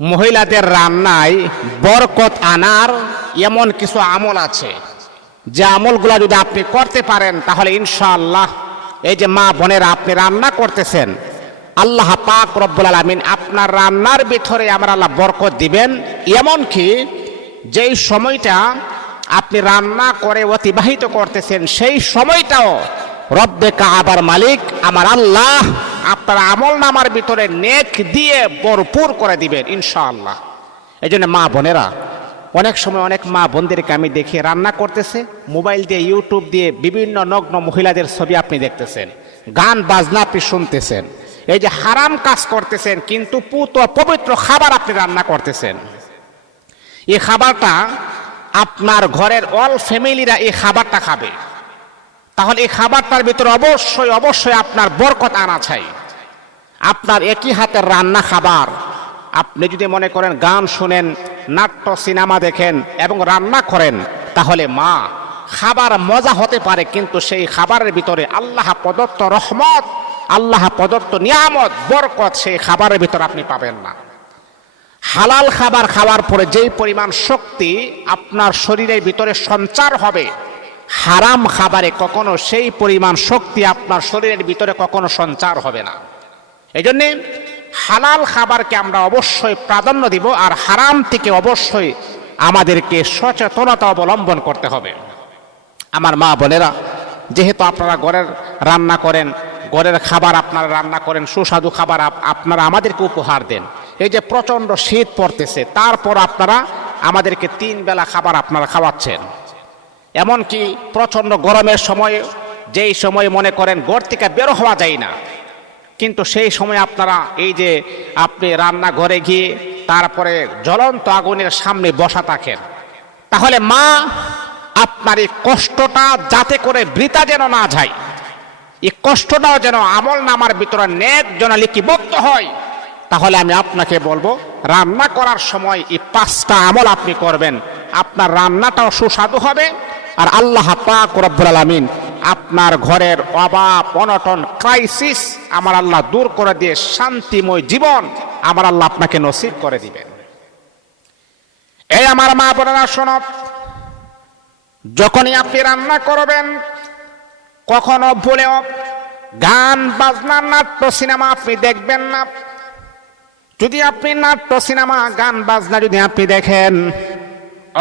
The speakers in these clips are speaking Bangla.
মহিলাদের রান্নায় বরকত আনার এমন কিছু আমল আছে। যে আমলগুলো যদি আপনি করতে পারেন, তাহলে ইনশাআল্লাহ এই যে মা বোনেরা আপনি রান্না করতেছেন, আল্লাহ পাক রব্বুল আলমিন আপনার রান্নার ভিতরে আমরা আল্লাহ বরকত দিবেন। এমনকি যেই সময়টা আপনি রান্না করে অতিবাহিত করতেছেন, সেই সময়টাও রব্বে কাবার মালিক আমার আল্লাহ আপনার আমল নামার ভিতরে নেক দিয়ে ভরপুর করে দিবেন, ইনশাআল্লাহ। এই জন্য মা বোনেরা, অনেক সময় অনেক মা বোনদেরকে আমি দেখি রান্না করতেছে, মোবাইল দিয়ে, ইউটিউব দিয়ে বিভিন্ন নগ্ন মহিলাদের ছবি আপনি দেখতেছেন, গান, বাজনা আপনি শুনতেছেন, এই যে হারাম কাজ করতেছেন, কিন্তু পুত পবিত্র খাবার আপনি রান্না করতেছেন। এই খাবারটা আপনার ঘরের অল ফ্যামিলিরা এই খাবারটা খাবে। তাহলে এই খাবারটার ভিতরে অবশ্যই অবশ্যই আপনার বরকত আনা চাই। আপনার একই হাতের রান্না খাবার। আপনি যদি মনে করেন গান শুনেন, নাট্য, সিনেমা দেখেন এবং রান্না করেন, তাহলে মা, খাবার মজা হতে পারে, কিন্তু সেই খাবারের ভিতরে আল্লাহ প্রদত্ত রহমত, আল্লাহ প্রদত্ত নিয়ামত, বরকত সেই খাবারের ভিতরে আপনি পাবেন না। হালাল খাবার খাওয়ার পরে যেই পরিমাণ শক্তি আপনার শরীরের ভিতরে সঞ্চার হবে, হারাম খাবারে কখনো সেই পরিমাণ শক্তি আপনার শরীরের ভিতরে কখনো সঞ্চার হবে না। এই জন্যে হালাল খাবারকে আমরা অবশ্যই প্রাধান্য দিব আর হারাম থেকে অবশ্যই আমাদেরকে সচেতনতা অবলম্বন করতে হবে। আমার মা বোনেরা, যেহেতু আপনারা ঘরের রান্না করেন, ঘরের খাবার আপনারা রান্না করেন, সুস্বাদু খাবার আপ- আপনারা আমাদেরকে উপহার দেন। এই যে প্রচণ্ড শীত পড়তেছে, তারপর আপনারা আমাদেরকে তিন বেলা খাবার আপনারা খাওয়াচ্ছেন। এমনকি প্রচণ্ড গরমের সময়, যেই সময় মনে করেন ঘর থেকে বের হওয়া যায় না কিন্তু সেই সময় আপনারা এই যে আপনি রান্নাঘরে গিয়ে তারপরে জ্বলন্ত আগুনের সামনে বসা থাকেন। তাহলে মা, আপনার এই কষ্টটা যাতে করে বৃতা যেন না যায়, এই কষ্টটাও যেন আমল নামার ভিতরে নেক যেন লিপিবদ্ধ হয়, তাহলে আমি আপনাকে বলব, রান্না করার সময় এই পাঁচটা আমল আপনি করবেন। আপনার রান্নাটাও সুস্বাদু হবে, আর আল্লাহ পাক রব্বুল আলামিন আপনার ঘরের অভাব, অনটন ক্রাইসিস আমার আল্লাহ দূর করে দিয়ে শান্তিময় জীবন আমার আল্লাহ আপনাকে নসিব করে দিবেন। এই আমার মা বোনেরা শোনব যখনই আপনি রান্না করবেন, কখনো ভুলেও গান, বাজনা, নাট্য, সিনেমা আপনি দেখবেন না। যদি আপনি নাট্য, সিনেমা, গান, বাজনা যদি আপনি দেখেন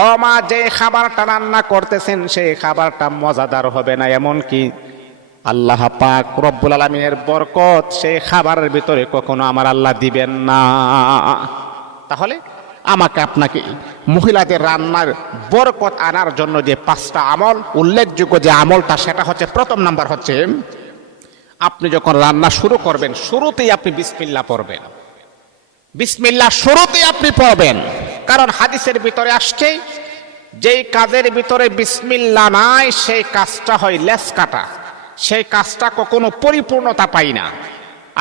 ও মা যে খাবারটা রান্না করতেছেন, সেই খাবারটা মজাদার হবে না, এমন কি? আল্লাহ পাক রব্বুল আলমিনের বরকত সেই খাবারের ভিতরে কখনো আমার আল্লাহ দিবেন না। তাহলে আমাকে আপনাকে মহিলাদের রান্নার বরকত আনার জন্য যে পাঁচটা আমল, উল্লেখযোগ্য যে আমলটা, সেটা হচ্ছে প্রথম নাম্বার হচ্ছে, আপনি যখন রান্না শুরু করবেন, শুরুতেই আপনি বিসমিল্লা পড়বেন। বিসমিল্লা শুরুতেই আপনি পড়বেন। কারণ হাদিসের ভিতরে আসছে, যেই কাজের ভিতরে বিসমিল্লা নাই, সেই কাজটা হয় লেস কাটা। সেই কাজটা কখনো পরিপূর্ণতা পাই না।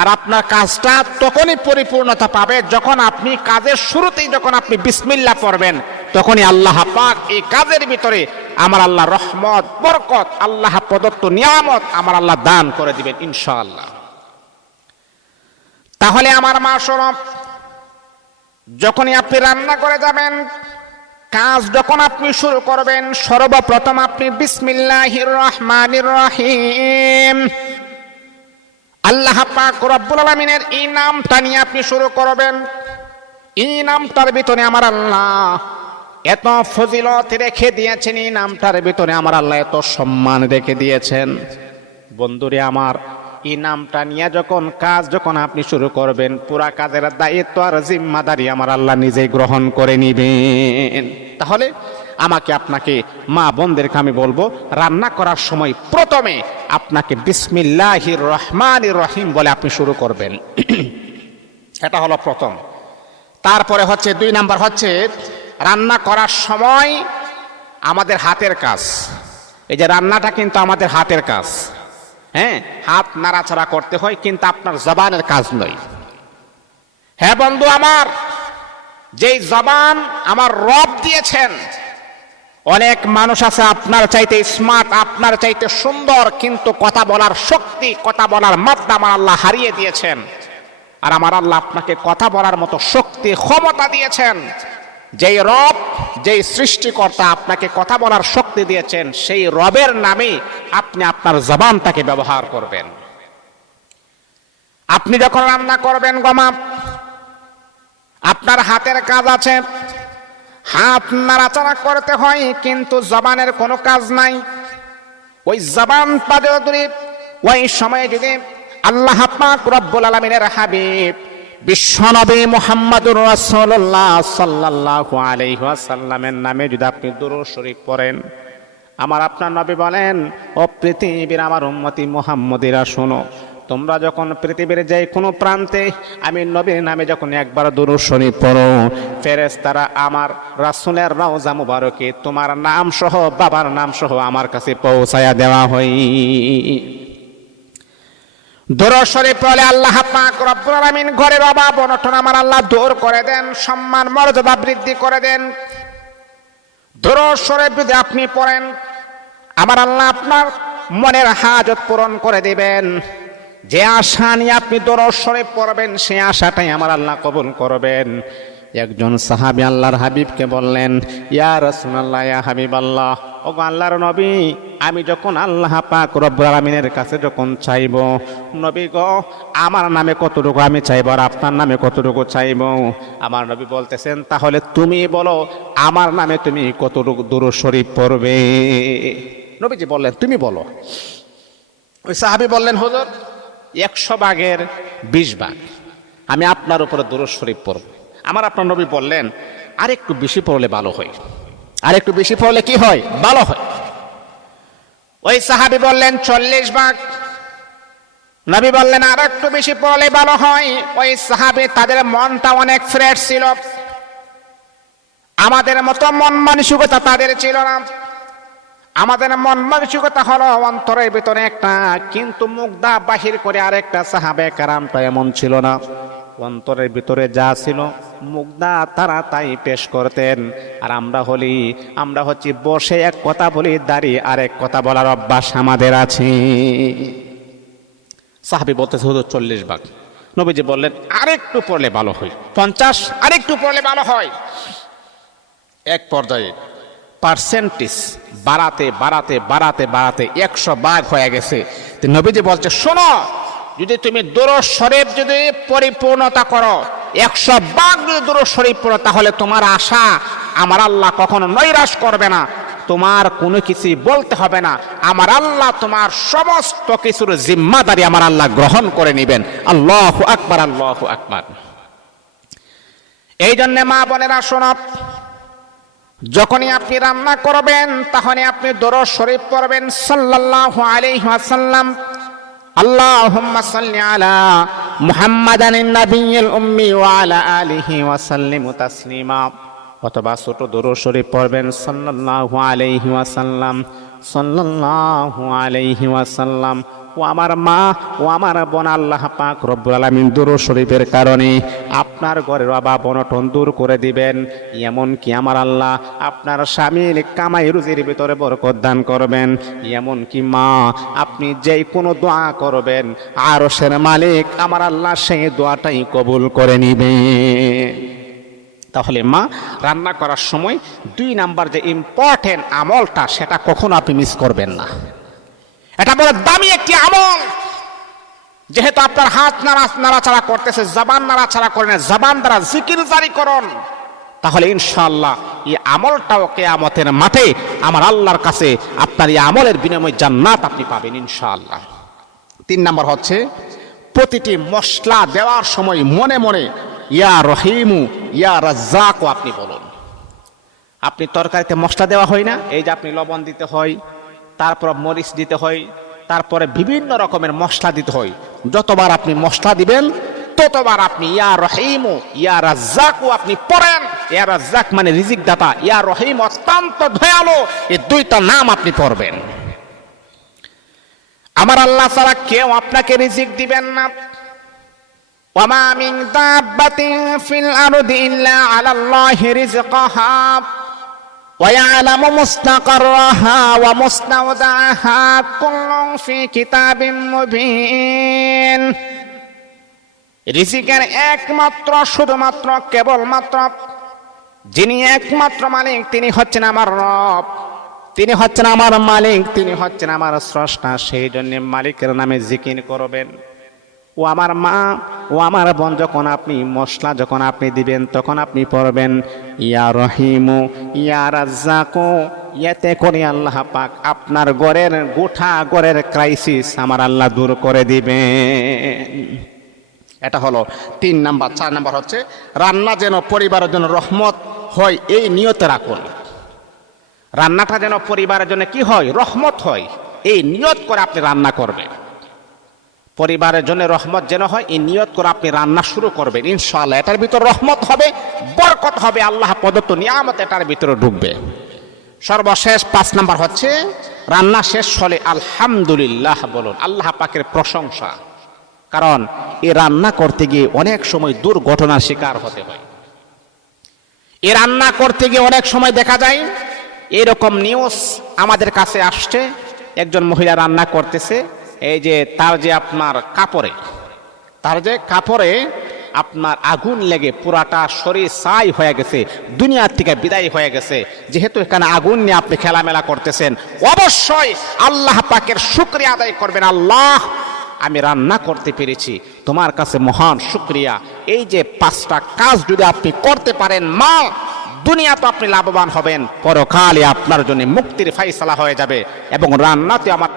আর আপনার কাজটা তখনই পরিপূর্ণতা পাবে যখন আপনি কাজের শুরুতেই যখন আপনি বিসমিল্লা পড়বেন, তখনই আল্লাহ পাক এই কাজের ভিতরে আমার আল্লাহ রহমত, বরকত, আল্লাহ প্রদত্ত নিয়ামত আমার আল্লাহ দান করে দিবেন ইনশাআল্লাহ। তাহলে আমার মা সরব যখনই আপনি রান্না করে যাবেন, কাজ যখন আপনি শুরু করবেন, সর্বপ্রথম আপনি বিসমিল্লাহির রহমানির রহিম। আল্লাহ পাক রব্বুল আলামিনের এই নামটা নিয়ে আপনি শুরু করবেন। এই নামটার ভিতরে আমার আল্লাহ এত ফজিলত রেখে দিয়েছেন, এই নামটার ভিতরে আমার আল্লাহ এত সম্মান রেখে দিয়েছেন। বন্ধুরে আমার এই নামটা নিয়ে যখন কাজ যখন আপনি শুরু করবেন, পুরা কাজের দায়িত্ব আর জিম্মাদারি আমার আল্লাহ নিজেই গ্রহণ করে নিবেন। তাহলে আমাকে আপনাকে মা বোনদেরকে আমি বলব, রান্না করার সময় প্রথমে আপনাকে বিসমিল্লাহির রহমান রহিম বলে আপনি শুরু করবেন। এটা হলো প্রথম। তারপরে হচ্ছে, দুই নাম্বার হচ্ছে, রান্না করার সময় আমাদের হাতের কাজ। এই যে রান্নাটা কিন্তু আমাদের হাতের কাজ। হ্যাঁ হাত নাড়াচাড়া করতে হয়, কিন্তু আপনার জবানের কাজ নয়। হ্যাঁ বন্ধু আমার, যেই জবান আমার রব দিয়েছেন, অনেক মানুষ আছে আপনার চাইতে স্মার্ট আপনার চাইতে সুন্দর, কিন্তু কথা বলার শক্তি, কথা বলার মাত্রা আমার আল্লাহ হারিয়ে দিয়েছেন। আর আমার আল্লাহ আপনাকে কথা বলার মতো শক্তি, ক্ষমতা দিয়েছেন। যেই রব, যেই সৃষ্টিকর্তা আপনাকে কথা বলার শক্তি দিয়েছেন, সেই রবের নামে আপনি আপনার জবানটাকে ব্যবহার করবেন। আপনি যখন রান্না করবেন গমা আপনার হাতের কাজ আছে। হাত নাড়াচাড়া করতে হয়, কিন্তু জবানের কোনো কাজ নাই। ওই জবানটা যদি ওই সময়ে যদি আল্লাহ রব্বুল আলমিনের হাবিব বিশ্বনবী মোহাম্মদুর রাসূলুল্লাহ সাল্লাল্লাহু আলাইহি ওয়াসাল্লামের নামে যদি আপনি দুরূদ শরীফ পড়েন আমার আপনার নবী বলেন, ও পৃথিবীর আমার উন্মতি মুহাম্মদিরা, শোনো, তোমরা যখন পৃথিবীর যে কোনো প্রান্তে আমি নবীর নামে যখন একবার দুরূদ শরীফ পড়ো, ফেরেশতারা আমার রাসূলের রওজা মুবারকে তোমার নাম সহ বাবার নাম সহ আমার কাছে পৌঁছায়া দেওয়া হয়। দূরস্বরে পড়লে আল্লাহ পাক রব্বুল ঘরের অভাব অনটন আমার আল্লাহ দূর করে দেন, সম্মান মর্যাদা বৃদ্ধি করে দেন। দূরস্বরে শরীফ যদি আপনি পড়েন, আমার আল্লাহ আপনার মনের হাজত পূরণ করে দেবেন। যে আশা নিয়ে আপনি দরস্বরে পড়বেন, সে আশাটাই আমার আল্লাহ কবুল করবেন। একজন সাহাবি আল্লাহর হাবিবকে বললেন, ইয়া রাসূলুল্লাহ, ইয়া হাবিব আল্লাহ ও আল্লাহর নবী আমি যখন আল্লাহ পাক রব্বুল আলামিনের কাছে যখন চাইব, নবী গো, আমার নামে কতটুকু আমি চাইব আর আপনার নামে কতটুকু চাইব? আমার নবী বলতেছেন, তাহলে তুমি বলো, আমার নামে তুমি কতটুকু দূর শরীফ পড়বে? নবীজি বললেন, তুমি বলো। ওই সাহাবি বললেন, হুজুর, একশো বাঘের বিশ ভাগ আমি আপনার উপরে দূর শরীফ পড়ব। আমার আপনার নবী বললেন আর একটু বেশি পড়লে ভালো হয়। আর একটু বেশি পড়লে কি হয়? ভালো হয়। ওই সাহাবি বললেন, চল্লিশ ভাগ। নবী বললেন, আর একটু বেশি পড়লে ভালো হয়। ওই সাহাবি, তাদের মনটা অনেক ফ্রেশ ছিল। আমাদের মতো মন মানসিকতা তাদের ছিল না। আমাদের মন মানসিকতা হলো অন্তরের ভিতরে একটা, কিন্তু মুগ্ধা বাহির করে আরেকটা সাহাবে কারামটা এমন ছিল না। অন্তরের ভিতরে যা ছিল মুগ্ধা তারা তাই পেশ করতেন। আর আমরা হলি, আমরা হচ্ছি, বসে এক কথা বলি দাঁড়িয়ে আরেক কথা বলার অভ্যাস আমাদের আছে। সাহাবি বলতেছে হতো চল্লিশ ভাগ। নবীজি বললেন, আরেকটু পড়লে ভালো হয়। পঞ্চাশ? আরেকটু পড়লে ভালো হয়। এক পর্যায়ে, পার্সেন্টেজ বাড়াতে বাড়াতে বাড়াতে বাড়াতে একশো ভাগ হয়ে গেছে। নবীজি বলছে, শোনো যদি তুমি দূর শরীফ যদি পরিপূর্ণতা করো, একশো ভাগ যদি দূর শরীফ পড়ো, তাহলে তোমার আশা আমার আল্লাহ কখনো নৈরাশ করবে না। তোমার কোনো কিছুই বলতে হবে না। আমার আল্লাহ তোমার সমস্ত কিছুর জিম্মাদারি আমার আল্লাহ গ্রহণ করে নেবেন। আল্লাহ আকবার আল্লাহ আকবার। এই জন্যে মা বোনেরা শোনব যখনই আপনি রান্না করবেন, তখনই আপনি দরজ শরীফ পড়বেন সাল্লাল্লাহু আলাইহি ওয়াসাল্লাম। আল্লাহুম্মা صل على محمد النبي الأمي وعلى آله وسلم تسليما অথবা ছোট দূর শরীফ পড়বেন সাল্লাল্লাহু আলাইহি ওয়াসাল্লাম, সাল্লাল্লাহু আলাইহি ওয়াসাল্লাম। ও আমার মা ও আমার বোন আল্লাহ পাক রব্বুল আলামিন দুরু শরীফের কারণে আপনার ঘরের অভাব অনটন দূর করে দিবেন। এমন কি আমার আল্লাহ আপনার স্বামীর কামাই রুজির ভিতরে বরকত দান করবেন। এমন কি মা, আপনি যেই কোনো দোয়া করবেন, আরশের মালিক আমার আল্লাহ সেই দোয়াটাই কবুল করে নিবে। তাহলে মা, রান্না করার সময় দুই নাম্বার যে ইম্পর্টেন্ট আমলটা, সেটা কখনো আপনি মিস করবেন না। এটা বড় দামি একটি আমল। যেহেতু আপনার হাত নাড়া নাড়াচাড়া করতেছে, জবান নাড়াচাড়া করেন, জবান দ্বারা জিকির জারি করুন। তাহলে ইনশাল্লাহ এই আমলটাও কেয়ামতের মাঠে আমার আল্লাহর কাছে আপনার এই আমলের বিনিময়ে জান্নাত আপনি পাবেন ইনশাআল্লাহ। তিন নম্বর হচ্ছে, প্রতিটি মশলা দেওয়ার সময় মনে মনে, ইয়া রহিমু, ইয়া রাজ্জাকও আপনি বলুন। আপনি তরকারিতে মশলা দেওয়া হয় না, এই যে আপনি লবণ দিতে হয়, তারপর মরিচ দিতে হয় তারপরে বিভিন্ন রকমের মশলা দিতে হয়। যতবার আপনি মশলা দিবেন, ততবার আপনি ইয়া রহিম, ইয়া রাজ্জাকু আপনি পড়েন। ইয়া রাজ্জাক মানে রিজিক দাতা ইয়া রহিম অত্যন্ত দয়ালু, এই দুইটা নাম আপনি পড়বেন। আমার আল্লাহ ছাড়া কেউ আপনাকে রিজিক দিবেন না। ওয়ামা মিন দাব্বাতিন ফিল আরদি ইল্লা আলাল্লাহি রিজকাহা। ويعلم مستقرها ومستودعها كل في كتاب مبين রিজিকের একমাত্র শুধুমাত্র কেবলমাত্র যিনি একমাত্র মালিক তিনি হচ্ছেন আমার রব তিনি হচ্ছেন আমার মালিক তিনি হচ্ছেন আমার স্রষ্টা সেই জন্য মালিকের নামে জিকির করবেন ও আমার মা ও আমার বোন যখন আপনি মশলা যখন আপনি দিবেন, তখন আপনি পড়বেন, ইয়া রহিমু, ইয়া রাজ্জাকু ইয়াতে করে আল্লাহ পাক আপনার গড়ের গোঠা গড়ের ক্রাইসিস আমার আল্লাহ দূর করে দিবেন। এটা হলো তিন নাম্বার, চার নাম্বার হচ্ছে, রান্না যেন পরিবারের জন্য রহমত হয়, এই নিয়তে রাখুন। রান্নাটা যেন পরিবারের জন্য কি হয়? রহমত হয়। এই নিয়ত করে আপনি রান্না করবেন। পরিবারের জন্য রহমত যেন হয়, এই নিয়ত করে আপনি রান্না শুরু করবেন। ইনশাআল্লাহ, এটার ভিতর রহমত হবে, বরকত হবে, আল্লাহ প্রদত্ত নিয়ামত এটার ভিতরে ঢুকবে। সর্বশেষ পাঁচ নাম্বার হচ্ছে, রান্না শেষ হলে আলহামদুলিল্লাহ বলুন, আল্লাহ পাকের প্রশংসা। কারণ এ রান্না করতে গিয়ে অনেক সময় দুর্ঘটনার শিকার হতে হয়। এ রান্না করতে গিয়ে অনেক সময় দেখা যায়, এরকম নিউজ আমাদের কাছে আসছে, একজন মহিলা রান্না করতেছে এই যে তার যে আপনার কাপড়ে, তার যে কাপড়ে আপনার আগুন লেগে পুরাটা শরীর সাই হয়ে গেছে, দুনিয়ার থেকে বিদায় হয়ে গেছে। যেহেতু এখানে আগুন নিয়ে আপনি খেলামেলা করতেছেন, অবশ্যই আল্লাহ পাকের শুক্রিয়া আদায় করবেন। আল্লাহ, আমি রান্না করতে পেরেছি। তোমার কাছে মহান শুক্রিয়া। এই যে পাঁচটা কাজ যদি আপনি করতে পারেন, মা দুনিয়া তো আপনি লাভবান হবেন। পরকালে আপনার জন্য মুক্তির ফাইসলা হয়ে যাবে এবং রান্নাতে আমার